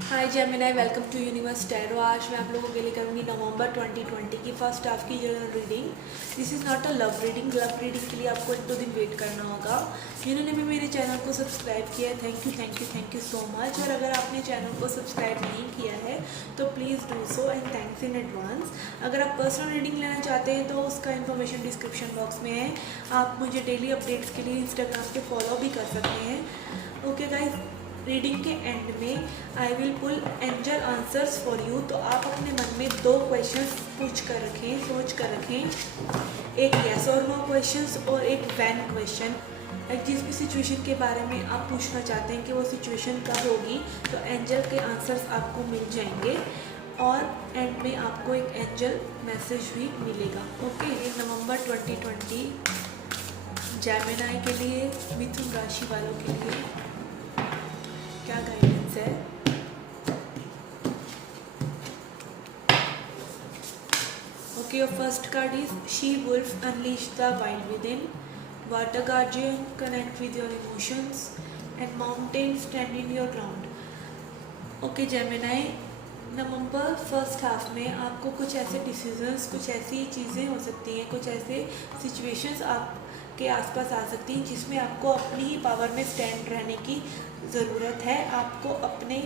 Hi Gemini, welcome to Universe Tarot. आज मैं आप लोगों के लिए करूँगी नवंबर 2020 की फर्स्ट हाफ की general reading. This is not a love reading. Love reading के लिए आपको 1-2 दिन वेट करना होगा। जिन्होंने भी मेरे चैनल को सब्सक्राइब किया है, thank you thank you thank you so much. और अगर आपने चैनल को सब्सक्राइब नहीं किया है तो please do so and thanks in advance. अगर आप पर्सनल रीडिंग लेना चाहते हैं तो उसका इन्फॉर्मेशन डिस्क्रिप्शन बॉक्स में है। आप मुझे डेली अपडेट्स के लिए इंस्टाग्राम पे फॉलो भी कर सकते हैं। ओके गाइज, रीडिंग के एंड में I will pull angel answers for you. तो आप अपने मन में 2 क्वेश्चंस पूछ कर रखें, सोच कर रखें। एक येस और नो क्वेश्चंस और एक व्हेन क्वेश्चन। जिस भी सिचुएशन के बारे में आप पूछना चाहते हैं कि वो सिचुएशन कब होगी, तो एंजल के आंसर्स आपको मिल जाएंगे और एंड में आपको एक एंजल मैसेज भी मिलेगा। ओके, ये नवंबर 2020 जेमिनी के लिए, मिथुन राशि वालों के लिए क्या गाइडेंस है। Okay, your first card is she wolf, unleash the wild within. Water guardian, connect with your emotions. And mountain, stand in your ground. Okay Gemini, November first half में आपको कुछ ऐसे डिसीजंस, कुछ ऐसी चीज़ें हो सकती हैं, कुछ ऐसे सिचुएशंस आपके आसपास आ सकती हैं जिसमें आपको अपनी ही पावर में स्टैंड रहने की ज़रूरत है। आपको अपने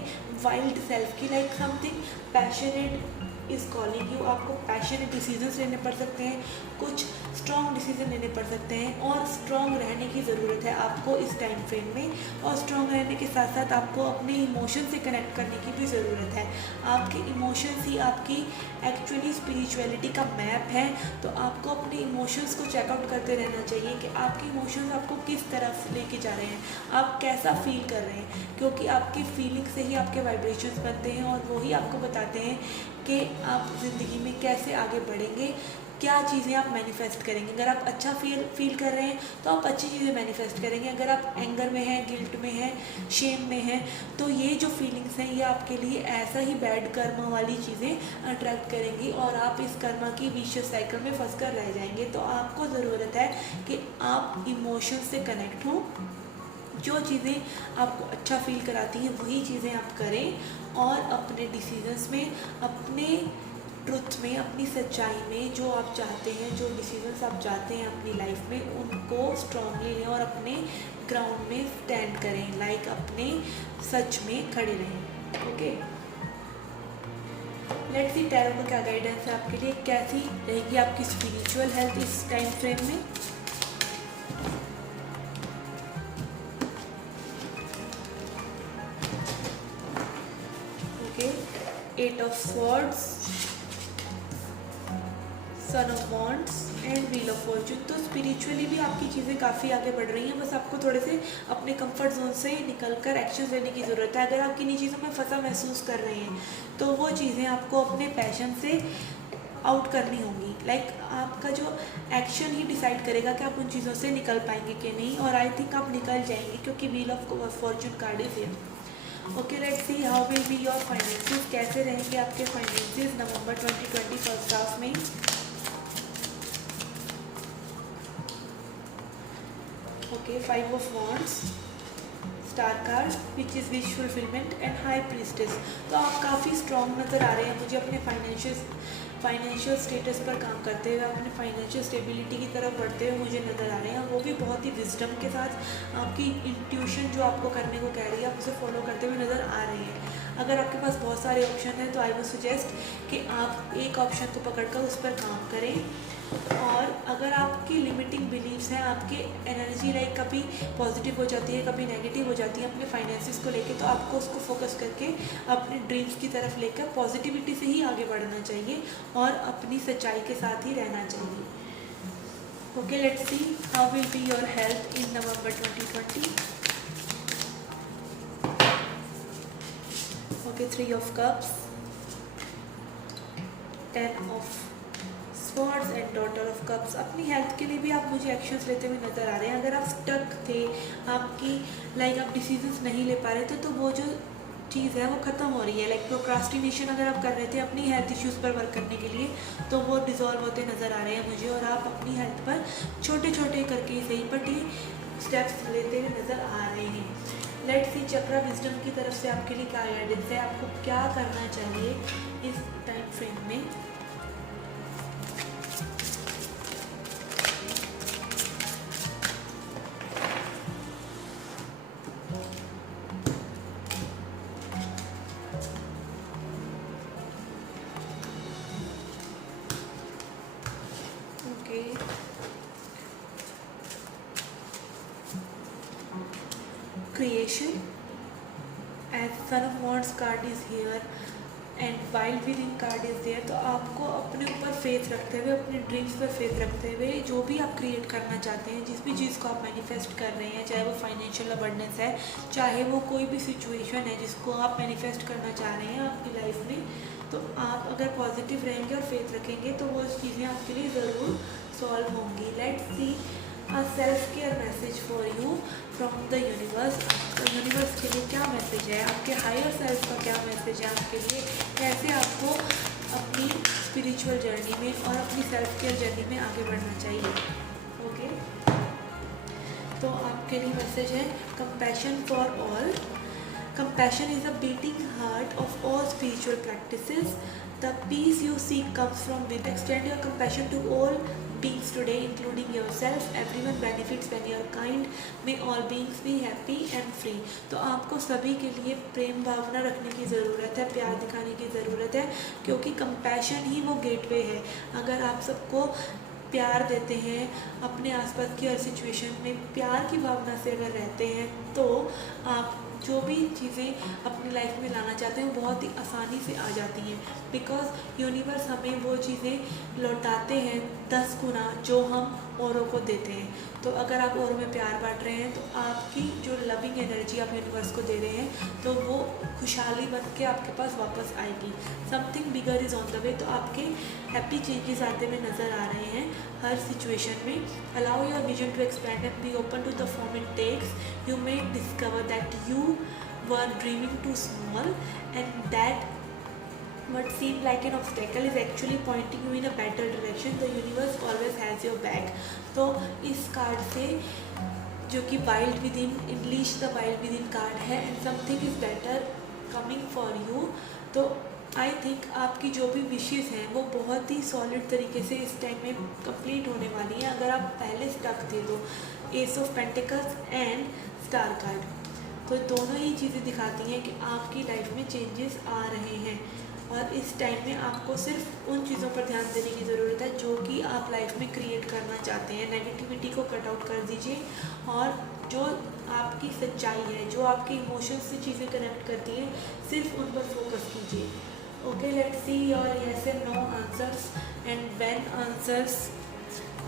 वाइल्ड सेल्फ की, like something passionate is calling you. आपको पैशनेट डिसीजंस लेने पड़ सकते हैं, कुछ स्ट्रॉन्ग डिसीजन लेने पड़ सकते हैं और स्ट्रॉन्ग रहने की ज़रूरत है आपको इस टाइम फ्रेम में। और स्ट्रॉन्ग रहने के साथ साथ आपको अपने इमोशन से कनेक्ट करने की भी ज़रूरत है। आपके इमोशंस ही आपकी एक्चुअली स्पिरिचुअलिटी का मैप है। तो आपको अपने इमोशंस को चेकआउट करते रहना चाहिए कि आपके इमोशंस आपको किस तरफ लेके जा रहे हैं, आप कैसा फील कर रहे हैं, क्योंकि आपकी फीलिंग से ही आपके वाइब्रेशंस बनते हैं और वही आपको बताते हैं कि आप ज़िंदगी में कैसे आगे बढ़ेंगे, क्या चीज़ें आप मैनिफेस्ट करेंगे। अगर आप अच्छा फील कर रहे हैं तो आप अच्छी चीज़ें मैनिफेस्ट करेंगे। अगर आप एंगर में हैं, गिल्ट में हैं, शेम में हैं, तो ये जो फीलिंग्स हैं ये आपके लिए ऐसा ही बैड कर्मा वाली चीज़ें अट्रैक्ट करेंगी और आप इस कर्मा की विशियस साइकिल में फंस कर रह जाएंगे। तो आपको ज़रूरत है कि आप इमोशंस से कनेक्ट हों, जो चीज़ें आपको अच्छा फील कराती हैं वही चीज़ें आप करें और अपने डिसीजंस में, अपने ट्रुथ में, अपनी सच्चाई में जो आप चाहते हैं, जो डिसीजंस आप चाहते हैं अपनी लाइफ में, उनको स्ट्रांगली लें और अपने ग्राउंड में स्टैंड करें, लाइक अपने सच में खड़े रहें। ओके, लेट्स सी टैरो का क्या गाइडेंस है आपके लिए, कैसी रहेगी आपकी स्पिरिचुअल हेल्थ इस टाइम फ्रेम में। Eight of swords, son of wands and wheel of fortune. तो स्पिरिचुअली भी आपकी चीज़ें काफ़ी आगे बढ़ रही हैं, बस आपको थोड़े से अपने कंफर्ट जोन से निकलकर एक्शन लेने की ज़रूरत है। अगर आप किन्हीं चीज़ों में फंसा महसूस कर रहे हैं तो वो चीज़ें आपको अपने पैशन से आउट करनी होंगी। लाइक आपका जो एक्शन ही डिसाइड करेगा कि आप उन चीज़ों से निकल पाएंगे कि नहीं, और आई थिंक आप निकल जाएंगे क्योंकि wheel of Fortune card is here. Okay, let's see how will be your finances, कैसे रहेंगे आपके फाइनेंसेस नवंबर 2020 फर्स्ट हाफ में। Okay, 5 of wands, star card which is wish fulfilment and high priestess. तो आप काफ़ी स्ट्रॉन्ग नज़र आ रहे हैं मुझे अपने फाइनेंशियल स्टेटस पर काम करते हुए, अपने फाइनेंशियल स्टेबिलिटी की तरफ बढ़ते हुए मुझे नज़र आ रहे हैं, वो भी बहुत ही विजडम के साथ। आपकी इंट्यूशन जो आपको करने को कह रही है, आप उसे फॉलो करते हुए नज़र आ रहे हैं। अगर आपके पास बहुत सारे ऑप्शन हैं तो आई वुड सजेस्ट कि आप एक ऑप्शन को पकड़कर उस पर काम करें। और अगर आपकी लिमिटिंग बिलीव्स हैं, आपके एनर्जी लाइक कभी पॉजिटिव हो जाती है, कभी नेगेटिव हो जाती है अपने फाइनेंसिस को लेके, तो आपको उसको फोकस करके अपने ड्रीम्स की तरफ लेकर पॉजिटिविटी से ही आगे बढ़ना चाहिए और अपनी सच्चाई के साथ ही रहना चाहिए। Okay, let's see how will be your health in November 2020। Okay, 3 of cups, 10 of swords and daughter of cups. अपनी हेल्थ के लिए भी आप मुझे एक्शंस लेते हुए नज़र आ रहे हैं। अगर आप स्टक थे, आपकी लाइक आप डिसीजंस नहीं ले पा रहे थे, तो वो जो चीज़ है वो ख़त्म हो रही है। लाइक प्रोक्रास्टिनेशन अगर आप कर रहे थे अपनी हेल्थ इश्यूज़ पर वर्क करने के लिए, तो वो डिज़ोल्व होते नज़र आ रहे हैं मुझे, और आप अपनी हेल्थ पर छोटे छोटे करके सही बट ये स्टेप्स लेते हुए नज़र आ रहे हैं। लेट्स सी चक्रा विजडम की तरफ से आपके लिए क्या गाइडेंस है, आपको क्या करना चाहिए इस टाइम फ्रेम में। Okay, creation as Son of Wands card is here and wild within card is there. तो आपको अपने ऊपर फेथ रखते हुए, अपने ड्रीम्स पर फेथ रखते हुए, जो भी आप क्रिएट करना चाहते हैं, जिस भी चीज़ को आप मैनिफेस्ट कर रहे हैं, चाहे वो फाइनेंशियल अबंडेंस है, चाहे वो कोई भी सिचुएशन है जिसको आप मैनिफेस्ट करना चाह रहे हैं आपकी लाइफ में, तो आप अगर पॉजिटिव रहेंगे और फेथ रखेंगे तो वो चीज़ें आपके लिए ज़रूर सॉल्व होंगी। Let's see a self care message for you from the universe. तो यूनिवर्स के लिए क्या मैसेज है, आपके हायर सेल्फ का क्या मैसेज है आपके लिए, कैसे आपको अपनी स्पिरिचुअल जर्नी में और अपनी सेल्फ केयर जर्नी में आगे बढ़ना चाहिए। ओके, तो आपके लिए मैसेज है compassion for all. Compassion is a beating heart of all spiritual practices. The peace you seek comes from within. Extend your compassion to all beings today, including yourself. Everyone benefits when you are kind. May all beings be happy and free. तो आपको सभी के लिए प्रेम भावना रखने की ज़रूरत है, प्यार दिखाने की ज़रूरत है, क्योंकि कंपैशन ही वो गेटवे है। अगर आप सबको प्यार देते हैं, अपने आसपास की हर सिचुएशन में प्यार की भावना से अगर रहते हैं, तो आप जो भी चीज़ें अपनी लाइफ में लाना चाहते हैं वो बहुत ही आसानी से आ जाती हैं, बिकॉज यूनिवर्स हमें वो चीज़ें लौटाते हैं 10 गुना जो हम औरों को देते हैं। तो अगर आप औरों में प्यार बांट रहे हैं तो आपकी जो लविंग एनर्जी आप यूनिवर्स को दे रहे हैं तो वो खुशहाली बन के आपके पास वापस आएगी। Something bigger is on the way. तो आपके हैप्पी चेंजेस आते हुए नज़र आ रहे हैं हर सिचुएशन में। Allow your vision to expand and be open to the form it takes. You may discover that you were dreaming too small and that what seemed like an obstacle is actually pointing you in a better direction. The universe always has your back. तो इस card से जो कि wild within, unleash the wild within card है, and something is better coming for you. तो I think आपकी जो भी विशेज़ हैं वो बहुत ही सॉलिड तरीके से इस टाइम में कंप्लीट होने वाली हैं। अगर आप पहले स्टक थे तो S of pentacles and star card, तो दोनों ही चीज़ें दिखाती हैं कि आपकी लाइफ में चेंजेस आ रहे हैं, और इस टाइम में आपको सिर्फ उन चीज़ों पर ध्यान देने की ज़रूरत है जो कि आप लाइफ में क्रिएट करना चाहते हैं। नेगेटिविटी को कट आउट कर दीजिए, और जो आपकी सच्चाई है, जो आपके इमोशंस से चीज़ें कनेक्ट करती हैं, सिर्फ उन पर फोकस कीजिए। Okay, let's see your yes and no answers and when answers.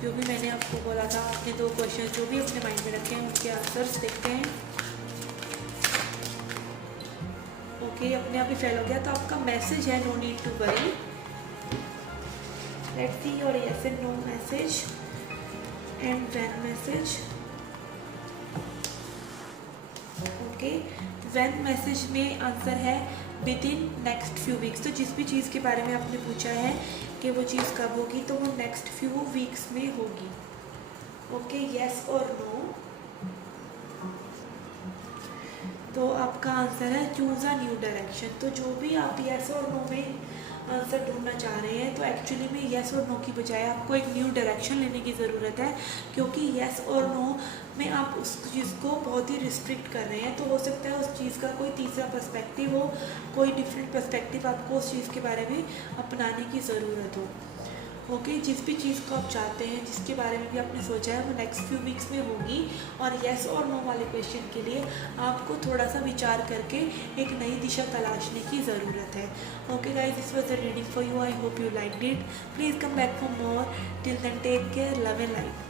जो भी मैंने आपको बोला था, आपने 2 क्वेश्चन जो भी अपने माइंड में रखे हैं उनके आंसर्स देखते हैं। ओके, अपने आप ही फेल हो गया, तो आपका मैसेज है no need to worry. Let's see your yes and no message and when message. Okay, when message में आंसर है within next few weeks. तो जिस भी चीज़ के बारे में आपने पूछा है कि वो चीज़ कब होगी, तो वो नेक्स्ट फ्यू वीक्स में होगी। ओके, यस और नो। तो आपका आंसर है चूज़ अ न्यू डायरेक्शन। तो जो भी आप येस और नो में आंसर ढूंढना चाह रहे हैं, तो एक्चुअली में येस और नो की बजाय आपको एक न्यू डायरेक्शन लेने की ज़रूरत है, क्योंकि येस और नो में आप उस चीज़ को बहुत ही रिस्ट्रिक्ट कर रहे हैं। तो हो सकता है उस चीज़ का कोई तीसरा पर्सपेक्टिव हो, कोई डिफरेंट पर्सपेक्टिव आपको उस चीज़ के बारे में अपनाने की ज़रूरत हो। ओके, जिस भी चीज़ को आप चाहते हैं, जिसके बारे में भी आपने सोचा है, वो नेक्स्ट फ्यू वीक्स में होगी। और येस और नो वाले क्वेश्चन के लिए आपको थोड़ा सा विचार करके एक नई दिशा तलाशने की ज़रूरत है। Okay guys, this was the reading for you. I hope you liked it. Please come back for more. Till then take care, love and light.